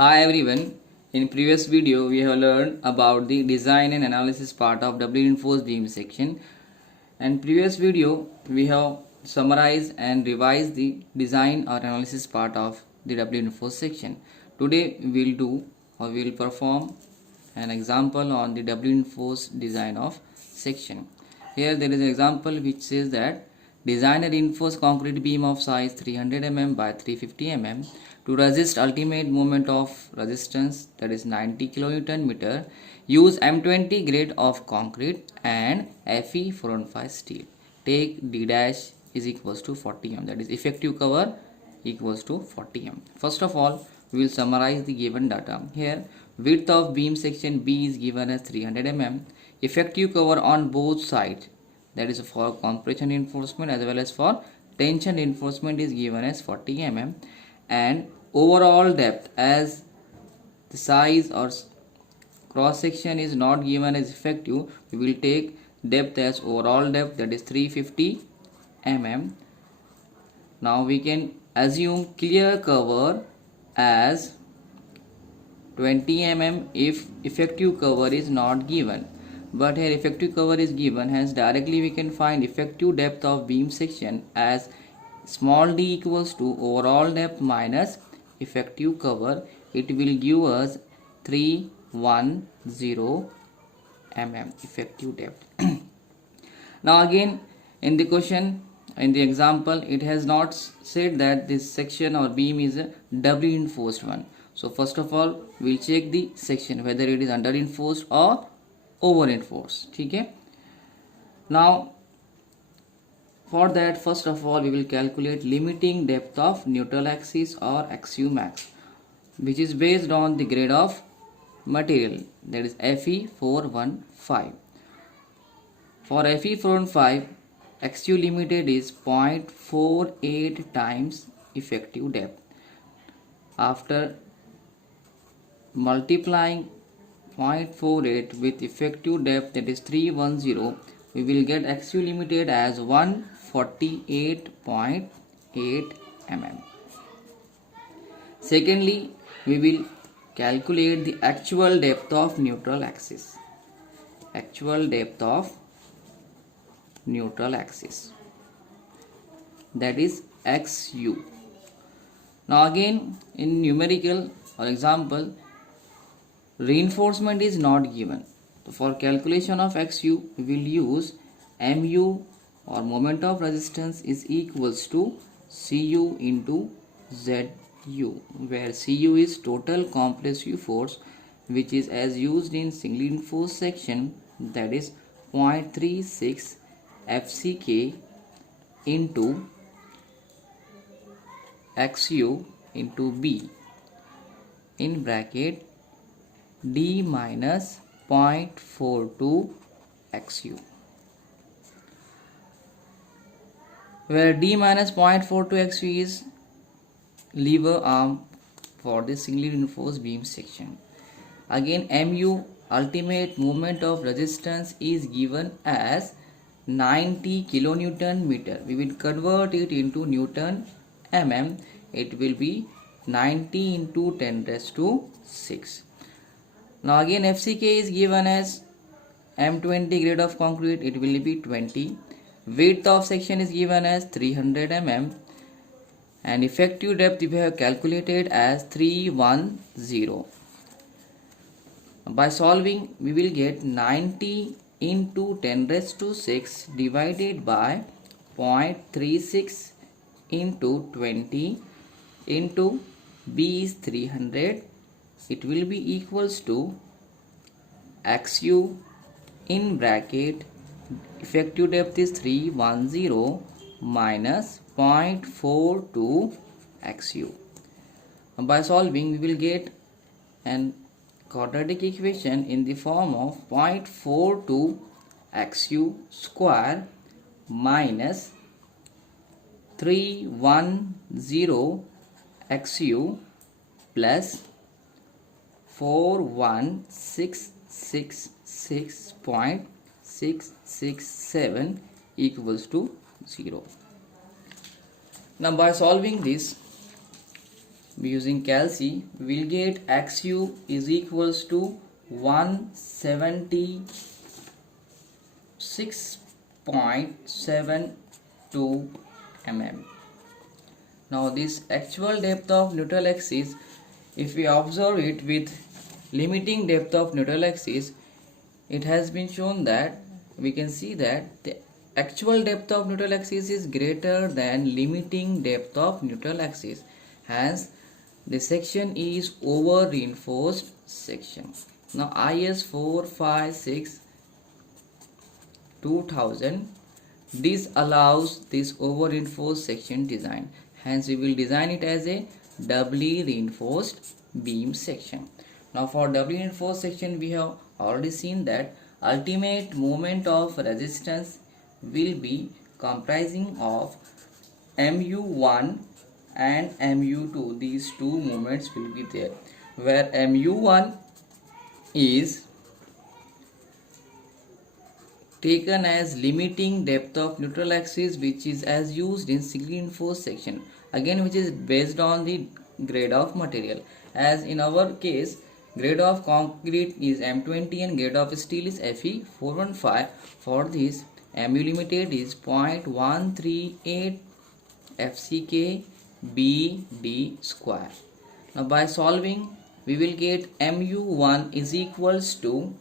Hi everyone. In previous video we have learned about the design and analysis part of doubly reinforced beam section. And previous video we have summarized and revised the design or analysis part of the doubly reinforced section. Today we will perform an example on the doubly reinforced design of section. Here there is an example which says that design a reinforced concrete beam of size 300 mm by 350 mm to resist ultimate moment of resistance, that is 90 kN meter. Use M20 grade of concrete and Fe 415 steel. Take D dash is equals to 40 mm, that is effective cover equals to 40 mm. First of all, we will summarize the given data. Here width of beam section B is given as 300 mm. Effective cover on both sides, that is for compression reinforcement as well as for tension reinforcement, is given as 40 mm. And overall depth, as the size or cross section is not given as effective, we will take depth as overall depth, that is 350 mm. Now we can assume clear cover as 20 mm if effective cover is not given, but here effective cover is given, hence directly we can find effective depth of beam section as small d equals to overall depth minus effective cover. It will give us 310 mm effective depth. Now again in the question, in the example, it has not said that this section or beam is a doubly reinforced one. So first of all we will check the section whether it is under reinforced or over reinforced. Okay. Now for that, first of all we will calculate limiting depth of neutral axis or axiomax, which is based on the grade of material, that is Fe 415. For Fe 415, axio limited is 0.48 times effective depth. After multiplying 0.48 with effective depth, that is 310, we will get axio limited as 148.8 mm. Secondly, we will calculate the actual depth of neutral axis. Actual depth of neutral axis, that is XU. Now again in numerical or example, reinforcement is not given. So for calculation of XU, we will use MU or moment of resistance is equals to CU into ZU, where CU is total compressive force, which is as used in singly reinforced section, that is 0.36 FCK into XU into B in bracket D minus 0.42 XU, where D minus 0.42 XU is lever arm for the singly reinforced beam section. Again MU, ultimate moment of resistance, is given as 90 kilonewton meter. We will convert it into Newton mm. It will be 90 into 10 raised to 6. Now again FCK is given as M20 grade of concrete, it will be 20. Width of section is given as 300 mm and effective depth we have calculated as 310. By solving we will get 90 into 10 raised to 6 divided by 0.36 into 20 into B is 300. It will be equals to XU in bracket effective depth is 310 minus 0.42 XU. By solving we will get an quadratic equation in the form of 0.42 XU square minus 310 XU plus 41666.667 equals to 0. Now by solving this using calci, we will get XU is equals to 176.72 mm. Now this actual depth of neutral axis, if we observe it with limiting depth of neutral axis, it has been shown that we can see that the actual depth of neutral axis is greater than limiting depth of neutral axis. Hence, the section is over reinforced section. Now IS 456 2000 this allows this over reinforced section design. Hence, we will design it as a doubly reinforced beam section. Now for doubly reinforced section, we have already seen that ultimate moment of resistance will be comprising of MU1 and MU2. These two moments will be there, where MU1 is taken as limiting depth of neutral axis, which is as used in singly reinforced section, again which is based on the grade of material. As in our case, grade of concrete is M20 and grade of steel is Fe415. For this, Mu limited is 0.138 FCK BD square. Now by solving, we will get Mu1 is equals to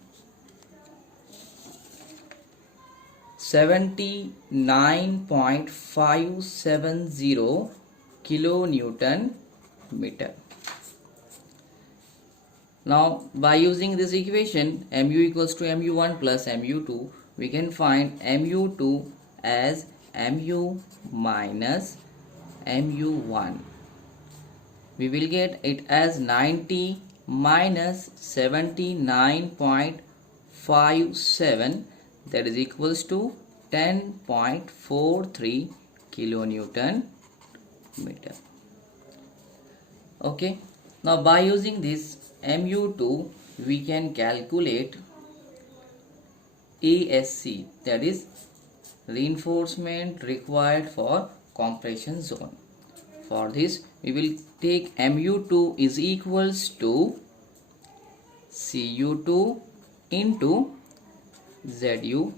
79.570 kilonewton meter. Now by using this equation, Mu equals to Mu1 plus Mu2, we can find Mu2 as Mu minus Mu1. We will get it as 90 minus 79.57, that is equals to 10.43 kilonewton meter. Okay, now by using this Mu2, we can calculate ASC, that is reinforcement required for compression zone. For this, we will take Mu2 is equals to Cu2 into Zu2.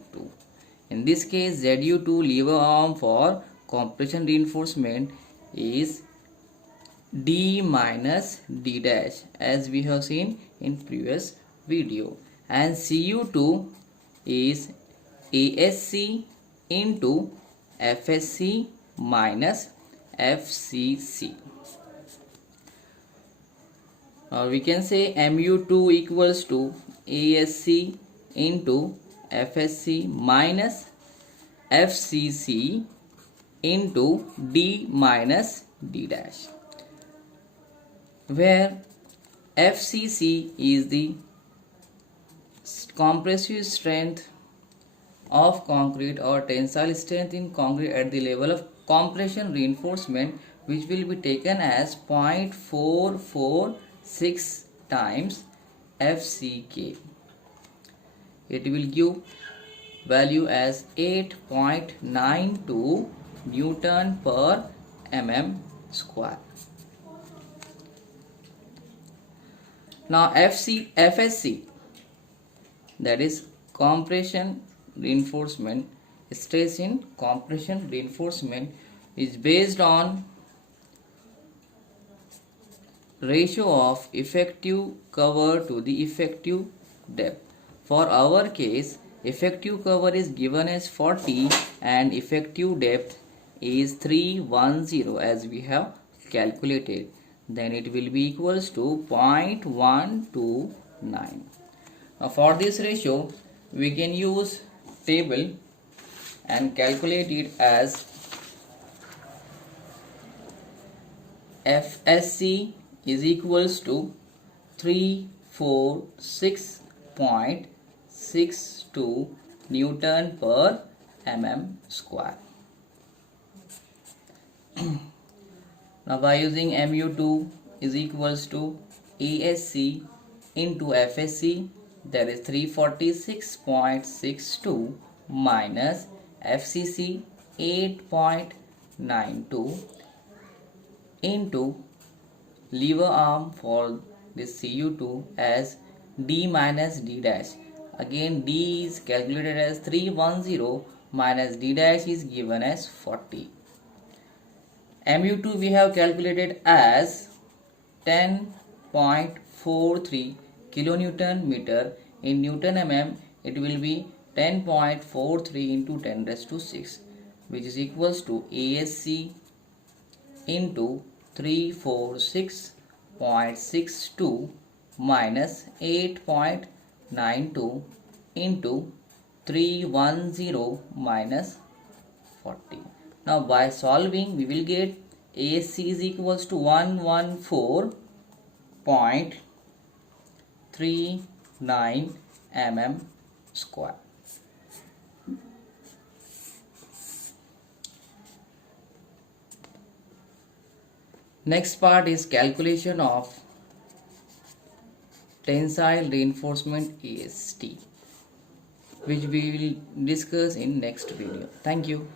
In this case, Zu2 lever arm for compression reinforcement is D minus D dash, as we have seen in previous video, and Cu2 is ASC into FSC minus FCC. Or we can say Mu2 equals to ASC into FSC minus FCC into D minus D dash, where FCC is the compressive strength of concrete or tensile strength in concrete at the level of compression reinforcement, which will be taken as 0.446 times FCK. It will give value as 8.92 Newton per mm square. Now FSC, that is compression reinforcement, stress in compression reinforcement, is based on ratio of effective cover to the effective depth. For our case, effective cover is given as 40 and effective depth is 310, as we have calculated. Then it will be equals to 0.129. Now for this ratio, we can use table and calculate it as FSC is equals to 346.62 Newton per mm square. Now by using Mu2 is equals to ASC into FSC, that is 346.62 minus FCC 8.92 into lever arm for this Cu2 as d minus d dash. Again d is calculated as 310 minus d dash is given as 40. Mu2 we have calculated as 10.43 kilonewton meter. In Newton mm it will be 10.43 into 10 raised to 6, which is equals to ASC into 346.62 minus 8.92 into 310 minus 40. Now by solving we will get ASC is equals to 114.39 mm square. Next part is calculation of tensile reinforcement AST, which we will discuss in next video. Thank you.